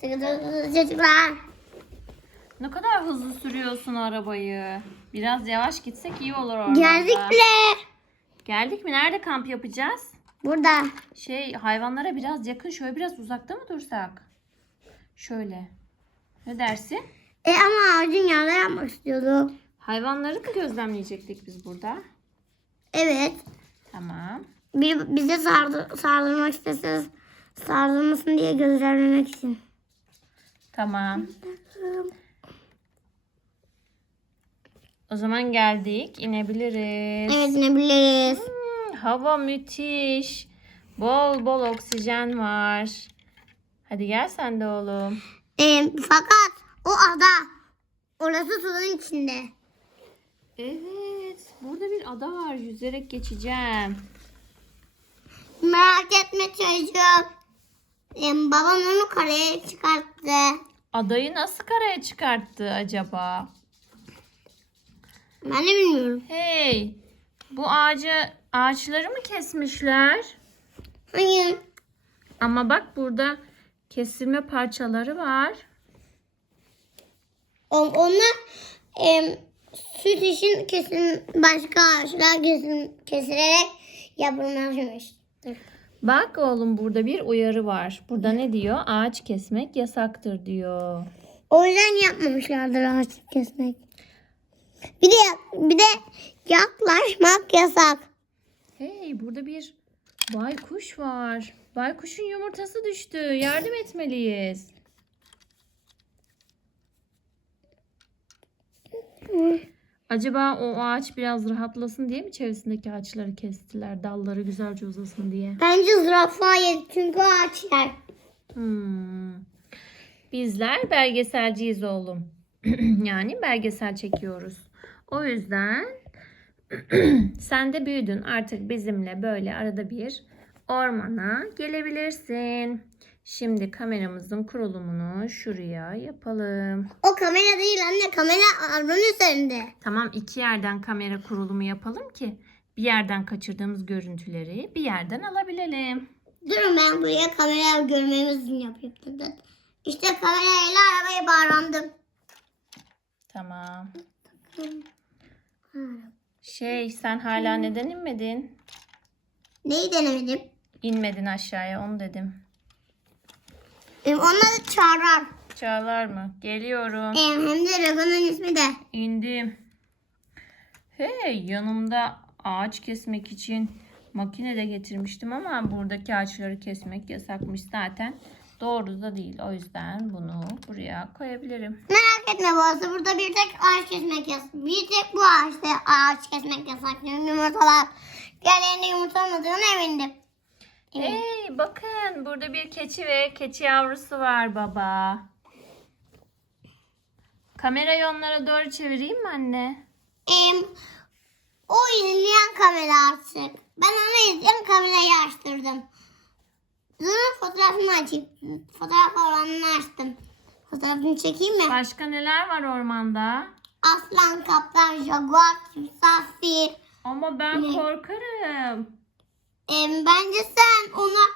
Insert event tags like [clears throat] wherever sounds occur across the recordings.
Çocuklar. Ne kadar hızlı sürüyorsun arabayı. Biraz yavaş gitsek iyi olur orada. Geldik bile. Geldik mi? Nerede kamp yapacağız? Burada. Şey hayvanlara biraz yakın şöyle biraz uzakta mı dursak? Şöyle. Ne dersin? E ama ağacın yanında yapmak istiyordum. Hayvanları mı gözlemleyecektik biz burada? Evet. Tamam. Bir bize sardı, sardırmak istese sardırmasın diye gözlemlemek için. Tamam. O zaman geldik. İnebiliriz. Evet ne biliriz. Hmm, hava müthiş. Bol bol oksijen var. Hadi gel sen de oğlum. E, fakat o ada. Orası suyun içinde. Evet. Burada bir ada var. Yüzerek geçeceğim. Merak etme çocuğum. E, babam onu karaya çıkarttı. Adayı nasıl karaya çıkarttı acaba? Ben de bilmiyorum. Hey. Bu ağacı ağaçları mı kesmişler? Hayır. Ama bak burada kesilme parçaları var. On- Onlar e, süt için kesin başka ağaçlar kesin, kesilerek yapılmış. Bak oğlum burada bir uyarı var. Burada ne diyor? Ağaç kesmek yasaktır diyor. O yüzden yapmamışlardır ağaç kesmek. Bir de bir de yaklaşmak yasak. Hey burada bir baykuş var. Baykuşun yumurtası düştü. Yardım etmeliyiz. Acaba o ağaç biraz rahatlasın diye mi çevresindeki ağaçları kestiler? Dalları güzelce uzasın diye. Bence zürafa yedi çünkü o ağaç yer. Hmm. Bizler belgeselciyiz oğlum. [clears throat] yani belgesel çekiyoruz. O yüzden [clears throat] sen de büyüdün. Artık bizimle böyle arada bir ormana gelebilirsin. Şimdi kameramızın kurulumunu şuraya yapalım. O kamera değil anne kamera arabanın üzerinde. Tamam iki yerden kamera kurulumu yapalım ki bir yerden kaçırdığımız görüntüleri bir yerden alabilelim. Durun ben buraya kamera görmemiz için yapayım. İşte kamerayla arabaya bağlandım. Tamam. Şey sen hala neden inmedin? Neyi denemedim? İnmedin aşağıya onu dedim. Em, onları çağırar. Çağlar mı? Geliyorum. Em, hem de Ragon'un ismi de. İndim. Hey yanımda ağaç kesmek için makine de getirmiştim ama buradaki ağaçları kesmek yasakmış zaten. Doğru da değil. O yüzden bunu buraya koyabilirim. Merak etme babası burada bir tek ağaç kesmek yasak. Bir tek bu ağaçta ağaç kesmek yasak. Yumurtalar. Diğerlerinde yumurta olmadığına emindim. Evet. Hey bakın burada bir keçi ve keçi yavrusu var baba. Kamerayı onlara doğru çevireyim mi anne? Em, o izleyen kamera artık. Ben onu izleyen kamerayı açtırdım. Durun fotoğrafını açayım. Fotoğraf oranını açtım. Fotoğrafını çekeyim mi? Başka neler var ormanda? Aslan, kaplan, jaguar, timsah, fil. Ama ben korkarım. Bence sen ona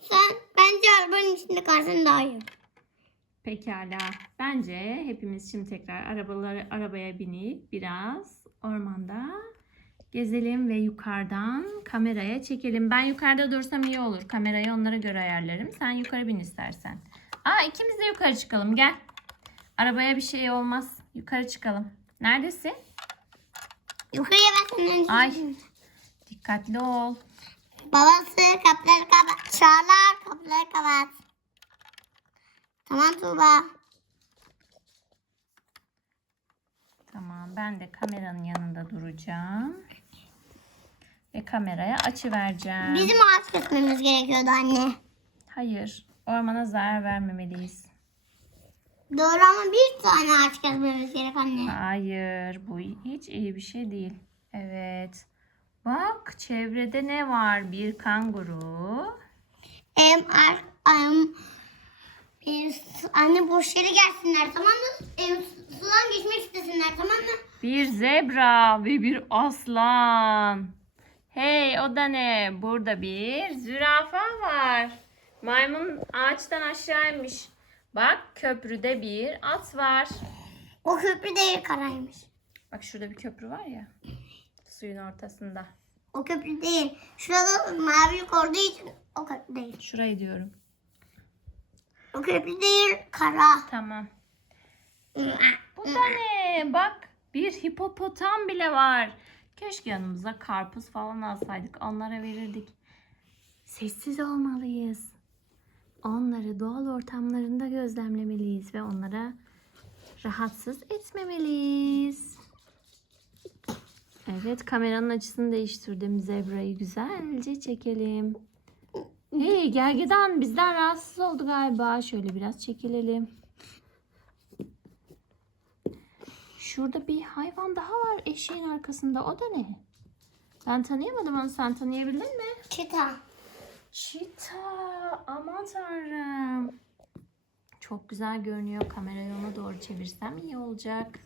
sen bence arabanın içinde kalsın daha iyi. Pekala. Bence hepimiz şimdi tekrar arabaları arabaya binip biraz ormanda gezelim ve yukarıdan kameraya çekelim. Ben yukarıda dursam iyi olur. Kamerayı onlara göre ayarlarım. Sen yukarı bin istersen. Aa ikimiz de yukarı çıkalım. Gel. Arabaya bir şey olmaz. Yukarı çıkalım. Neredesin? Yukarıya ben senden Ay. Dikkatli ol. Babası kapıları kapat. Çağlar kapıları kapat. Tamam Tuğba. Tamam ben de kameranın yanında duracağım. Ve kameraya açı vereceğim. Bizim ağaç kesmemiz gerekiyordu anne. Hayır. Ormana zarar vermemeliyiz. Doğru ama bir tane ağaç kesmemiz gerek anne. Hayır, bu hiç iyi bir şey değil. Evet. Bak, çevrede ne var? Bir kanguru. Em, ar, em, su- anne boş yere gelsinler tamam mı? Em, su- sudan geçmek istesinler tamam mı? Bir zebra ve bir aslan. Hey, o da ne? Burada bir zürafa var. Maymun ağaçtan aşağı inmiş. Bak köprüde bir at var. O köprü değil karaymış. Bak şurada bir köprü var ya. Suyun ortasında. O köprü değil. Şurada mavilik olduğu için o köprü değil. Şurayı diyorum. O köprü değil kara. Tamam. Bu da ne? Bak bir hipopotam bile var. Keşke yanımıza karpuz falan alsaydık. Onlara verirdik. Sessiz olmalıyız. Onları doğal ortamlarında gözlemlemeliyiz ve onlara rahatsız etmemeliyiz. Evet kameranın açısını değiştirdim. Zebrayı güzelce çekelim. Hey gergedan bizden rahatsız oldu galiba. Şöyle biraz çekilelim. Şurada bir hayvan daha var eşeğin arkasında. O da ne? Ben tanıyamadım onu. Sen tanıyabildin mi? Çita. Çita. Aman tanrım. Çok güzel görünüyor. Kamerayı ona doğru çevirsem iyi olacak.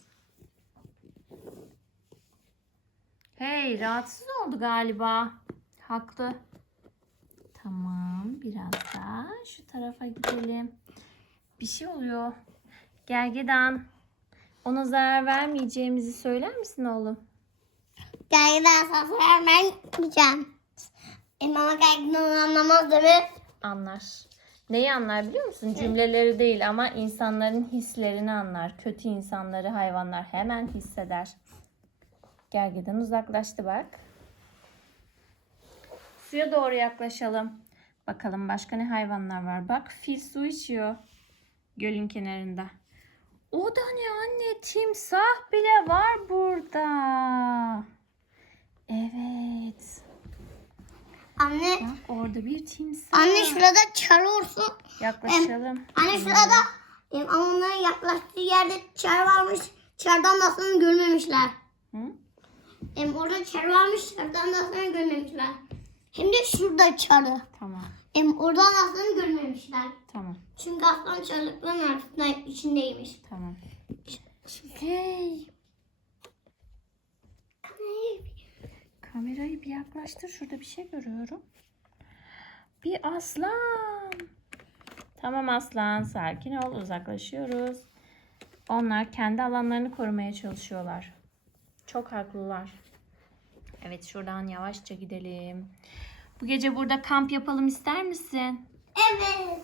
Hey rahatsız oldu galiba. Haklı. Tamam biraz daha şu tarafa gidelim. Bir şey oluyor. Gergedan. Ona zarar vermeyeceğimizi söyler misin oğlum? Gergedan sana vermeyeceğim. E mama gergedan anlamaz değil mi? Anlar. Neyi anlar biliyor musun? Cümleleri değil ama insanların hislerini anlar. Kötü insanları hayvanlar hemen hisseder. Gergedan uzaklaştı bak. Suya doğru yaklaşalım. Bakalım başka ne hayvanlar var. Bak fil su içiyor. Gölün kenarında. O da ne anne? Timsah bile var burada. Evet. Anne, Bak orada bir timsah. anne şurada çar olsun. Yaklaşalım. Anne şurada ama onların yaklaştığı yerde çar varmış. Çardan da sonra görmemişler. E, orada çar varmış. Çardan da sonra görmemişler. Hem de şurada çarı. Tamam. E, oradan aslanı görmemişler. Tamam. Çünkü aslan çarlıkların arasında içindeymiş. Tamam. Hey. Kamerayı bir yaklaştır. Şurada bir şey görüyorum. Bir aslan. Tamam aslan. Sakin ol. Uzaklaşıyoruz. Onlar kendi alanlarını korumaya çalışıyorlar. Çok haklılar. Evet şuradan yavaşça gidelim. Bu gece burada kamp yapalım ister misin? Evet.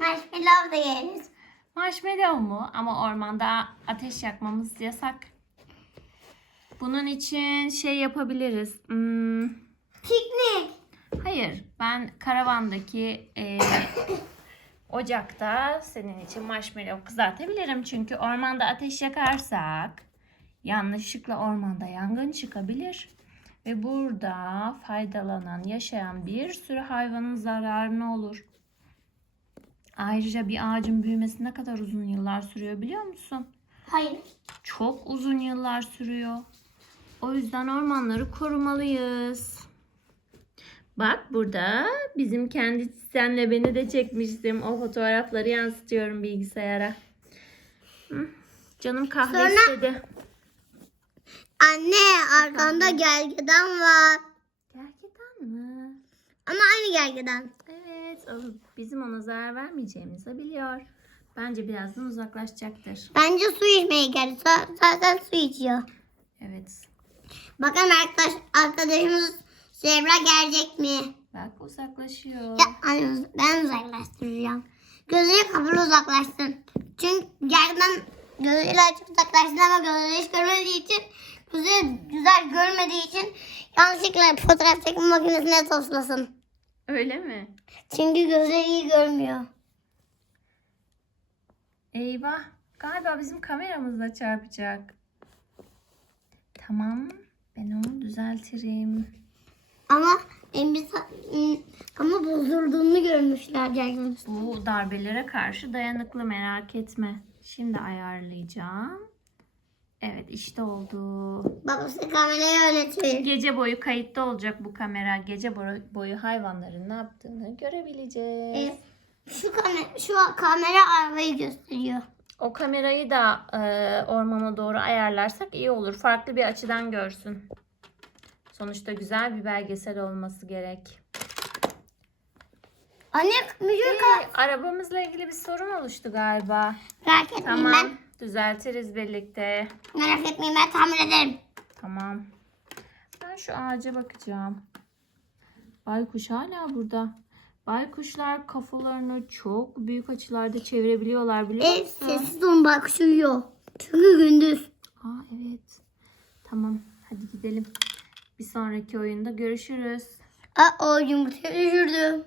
Marshmallow da yeriz. Marshmallow mu? Ama ormanda ateş yakmamız yasak. Bunun için şey yapabiliriz. Hmm, Piknik. hayır, ben karavandaki e, ocakta senin için marshmallow kızartabilirim. Çünkü ormanda ateş yakarsak yanlışlıkla ormanda yangın çıkabilir. Ve burada faydalanan, yaşayan bir sürü hayvanın zararına olur. Ayrıca bir ağacın büyümesi ne kadar uzun yıllar sürüyor biliyor musun? Hayır. Çok uzun yıllar sürüyor. O yüzden ormanları korumalıyız. Bak burada bizim kendi senle beni de çekmiştim. O fotoğrafları yansıtıyorum bilgisayara. Canım kahve Sonra- istedi. Anne arkanda gergedan var. Gergedan mı? Ama aynı gergedan. Evet, o bizim ona zarar vermeyeceğimizi biliyor. Bence birazdan uzaklaşacaktır. Bence su içmeye geldi. Zaten su içiyor. Evet, Bakalım arkadaş, arkadaşımız Zebra gelecek mi? bak uzaklaşıyor. Ya anne ben uzaklaştıracağım. Gözleri kapalı uzaklaşsın. Çünkü gerçekten gözüyle açıp uzaklaşsın ama gözleri hiç görmediği için gözleri güzel görmediği için yanlışlıkla fotoğraf çekme makinesine toslasın. Öyle mi? Çünkü gözleri iyi görmüyor. Eyvah. Galiba bizim kameramızla çarpacak. Tamam. Ben onu düzeltirim. Ama en biz ama bozulduğunu görmüşler gerçekten. Bu darbelere karşı dayanıklı merak etme. Şimdi ayarlayacağım. Evet işte oldu. Babası kamerayı yönetiyor. Gece boyu kayıtta olacak bu kamera. Gece boyu- hayvanların ne yaptığını görebileceğiz. E, şu kamera, şu kamera arabayı gösteriyor. O kamerayı da e, ormana doğru ayarlarsak iyi olur. Farklı bir açıdan görsün. Sonuçta güzel bir belgesel olması gerek. Anne müzik Ee, arabamızla ilgili bir sorun oluştu galiba. Merak etmeyin Tamam. ben. Düzeltiriz birlikte. Merak etmeyin ben tamir ederim. Tamam. Ben şu ağaca bakacağım. Baykuş hala burada. Baykuşlar kafalarını çok büyük açılarda çevirebiliyorlar biliyor musun? sessiz olun bak uyuyor. Çünkü gündüz. Aa evet. Tamam hadi gidelim. Bir sonraki oyunda görüşürüz. Aa o yumurtayı düşürdüm.